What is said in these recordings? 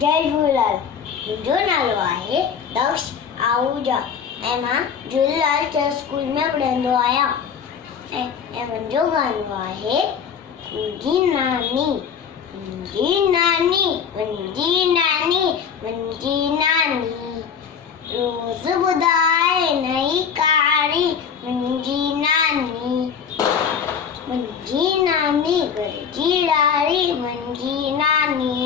जय झूलेलाल। मुंहिंजो नालो आहे दक्ष आहूजा ऐं मां झूलेलाल चर्च स्कूल में पढ़ंदो आहियां। ऐं मुंहिंजो गानो आहे मुंहिंजी नानी मुंहिंजी नानी मुंहिंजी नानी मुंहिंजी नानी रोज़ ॿुधाए नई कहाणी मुंहिंजी नानी घर जी ॾाढ़ी मुंहिंजी नानी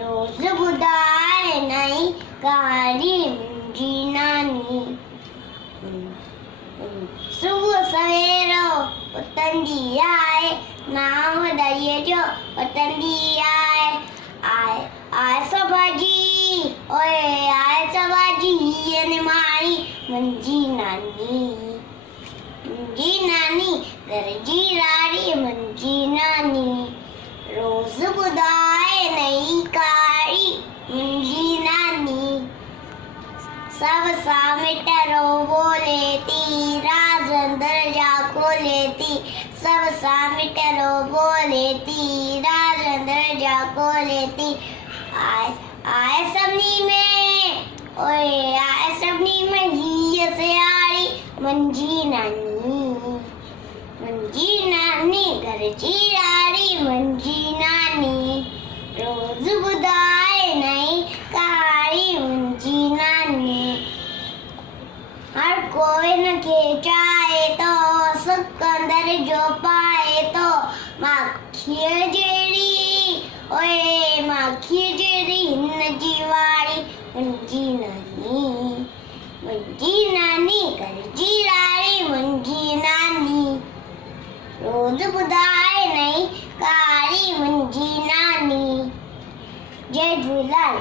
रोज़ ॿुधाए नई कहाणी मुंहिंजी नानी सुबुह सवेरो उथंदी आहे नाम ॾईअ जो वठंदी आहे सभाजी ओए आए सभाजी हीअ निमाणी मुंहिंजी नानी घर जी ॾाढ़ी मुंहिंजी नानी रोज़ ॿुधाए नई कहाणी मुंहिंजी नानी सब सामिट बोले थी राज अंदर जा खोले थी सब सामिट बोले थी राज अंदर जा खोले थी आए सभिनी में ओए आए सभिनी में हीअ सियारी मुंहिंजी नानी घर जी ॾाढ़ी मुंहिंजी नानी रोज़ ॿुधाए नई कहाणी मुंहिंजी नानी हर कोई न खे चाहे तो सिकंदर जो पाए तो माखीअ जहिड़ी ओए माखीअ जहिड़ी हिन जी वारी मुंहिंजी नानी घर जी ॾाढ़ी मुंहिंजी नानी रोज़ ॿुधाए नई कहाणी मुंहिंजी नानी। जय झूलेलाल।